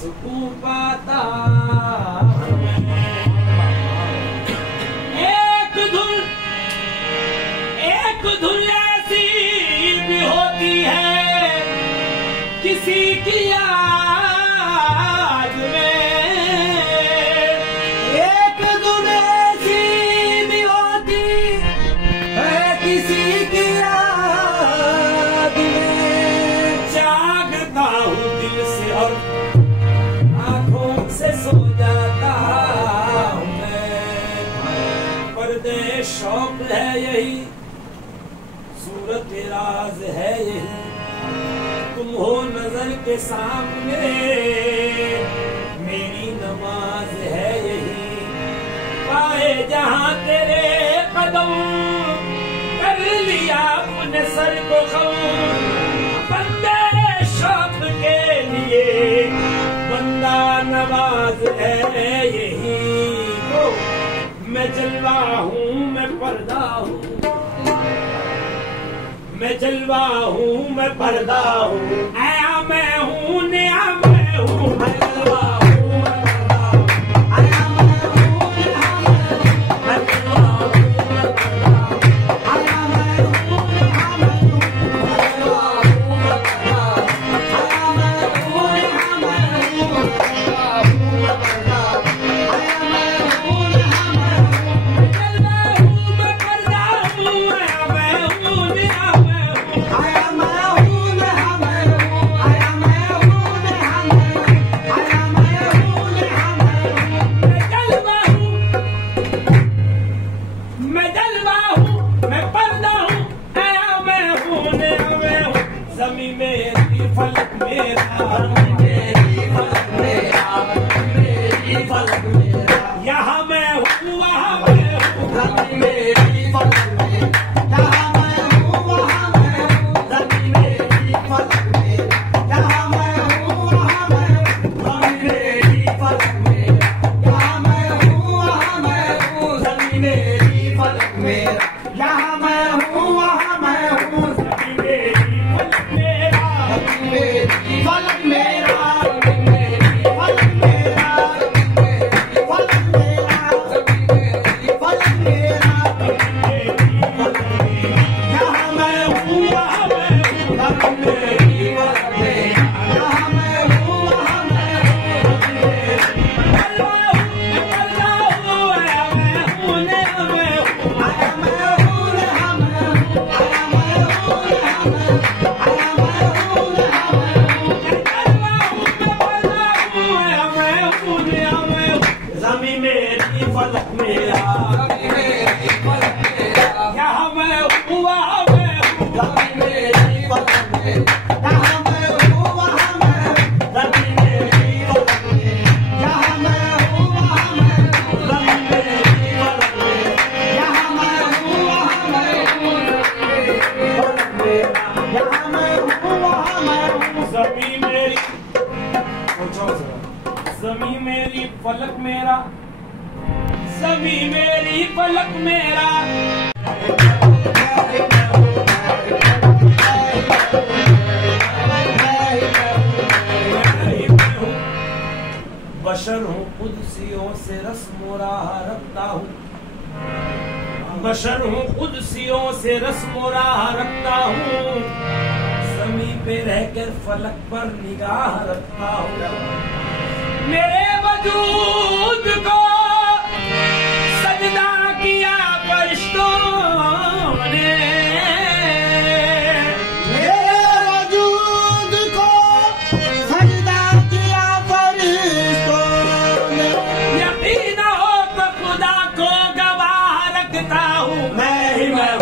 सुकून पाता। एक धुन ऐसी भी होती है किसी की याद में, एक धुन ऐसी भी होती है किसी की याद में। जागता हूँ दिल से और आंखों से सो जाता हूँ मैं। पर्दे शौक है यही, सूरत राज है यही, तुम हो नजर के सामने, मेरी नमाज है यही। पाए जहां तेरे कदम, कर लिया अपने सर को खम, बंदे शौक के लिए बंदा नवाज है यही। मैं जलवा हूँ मैं पर्दा हूँ, मैं जलवा हूँ मैं पर्दा हूँ, आया मैं हूँ नया मैं हूँ, मैं जलवा हूँ मैं पर्दा हूँ, आया मैं हूँ नया मैं जलवा हूँ मैं पर्दा हूँ, आया मैं हूँ नया मैं हूँ, मैं जलवा हूँ मैं पर्दा हूँ, आया मैं हूँ नया मैं हूँ, मैं जलवा हूँ मैं पर्दा हूँ, आया मैं हूँ नया मैं हूँ, मैं जलवा हूँ मैं पर्दा हूँ, आया मैं हूँ नया आया मैं हूँ नहा मैं हूँ, आया मैं हूँ नहा मैं हूँ, आया मैं हूँ नहा मैं हूँ। मैं जलवा हूँ मैं पर्दा हूँ, आया मैं हूँ नया मैं हूँ। ज़मीं मेरी फलक मेरा, ज़मीं मेरी फलक मेरा, मेरी फलक मेरा। यहाँ मैं हूँ वहाँ मैं हूँ, ज़मीं मेरी फलक मेरा, यहाँ मैं हूँ वहाँ मैं हूँ, ज़मीं मेरी फलक मेरा, यहाँ मैं हूँ वहाँ मैं हूँ, ज़मीं मेरी फलक मेरा, यहाँ मैं हूँ वहाँ मैं हूँ, ज़मीं मेरी फलक मेरा, यहाँ मैं हूँ वहाँ मैं हूँ, ज़मीं मेरी फलक मेरा, ज़मीं मेरी फलक मेरा, ज़मीं मेरी फलक मेरा, ज़मीं मेरी फलक मेरा, ज़मीं मेरी फलक मेरा, ज़मीं मेरी फलक मेरा, यहाँ मैं हूँ वहाँ मैं हूँ, ज़मीं मेरी फलक मेरा, यहाँ मैं हूँ वहाँ मैं हूँ, ज़मीं मेरी ज़मीं मेरी फलक मेरा, ज़मीं मेरी फलक मेरा, यहाँ मैं हूँ वहाँ मैं हूँ, ज़मीं मेरी फलक मेरा, यहाँ मैं हूँ वहाँ मैं हूँ, ज़मीं मेरी फलक मेरा, यहाँ मैं हूँ वहाँ मैं हूँ, ज़मीं मेरी फलक मेरा, यहाँ मैं हूँ वहाँ मैं हूँ, ज़मीं मेरी फलक मेरा, यहाँ मैं हूँ वहाँ मैं हूँ। ज़मीं मेरी, ज़मीं मेरी फलक मेरा, ज़मीं मेरी फलक मेरा। बशर हूँ कुदसियों से रस्म राह रखता हूँ, बशर हूँ कुदसियों से रस्म राह रखता हूँ, ज़मीं पे रहकर फलक पर निगाह रखता हूँ। मेरे वजूद को सजदा किया फरिश्तों ने, मेरे वजूद को सजदा किया फरिश्तों ने, यकीन हो तो खुदा को गवाह रखता हूँ, मैं ही मैं हूँ।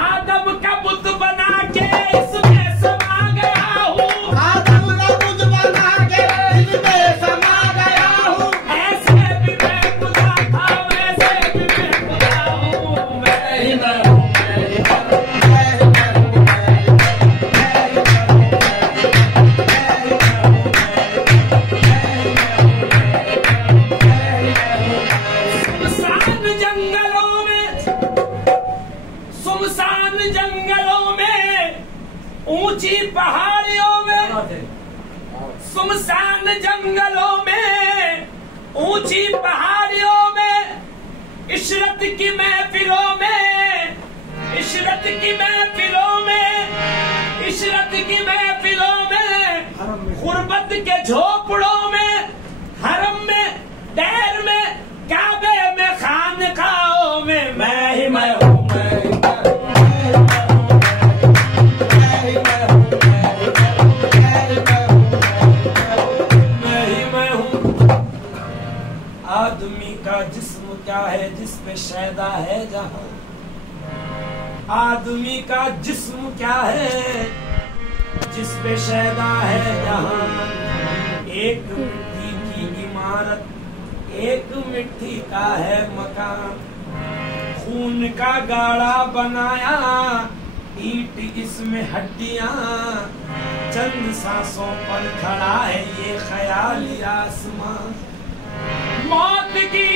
आदम का बुत बना के इसमें समा गया हूँ। आदम का बुत बना के इसमें समा गया हूँ। ऐसे भी मैं खुदा था, वैसे भी मैं खुदा हूँ। मैं ही मैं हूँ, सुमसान जंगलों में ऊंची पहाड़ियों में, सुमसान जंगलों में ऊंची पहाड़ियों में, इशरत की महफिलों में, इशरत की महफिलों में, इशरत की महफिलों में, गुर्बत के झोपड़ों में, हरम में, डैर में, काबे में, खानकाओं में मैं ही मैं हूँ। आदमी का जिस्म क्या है जिस पे शैदा है जहां, आदमी का जिस्म क्या है जिस पे शैदा है जहां। एक मिट्टी की इमारत, एक मिट्टी का है मकान, खून का गाड़ा बनाया, ईंट इसमें हड्डियां, चंद सांसों पर खड़ा है ये ख्याली आसमां। मौत की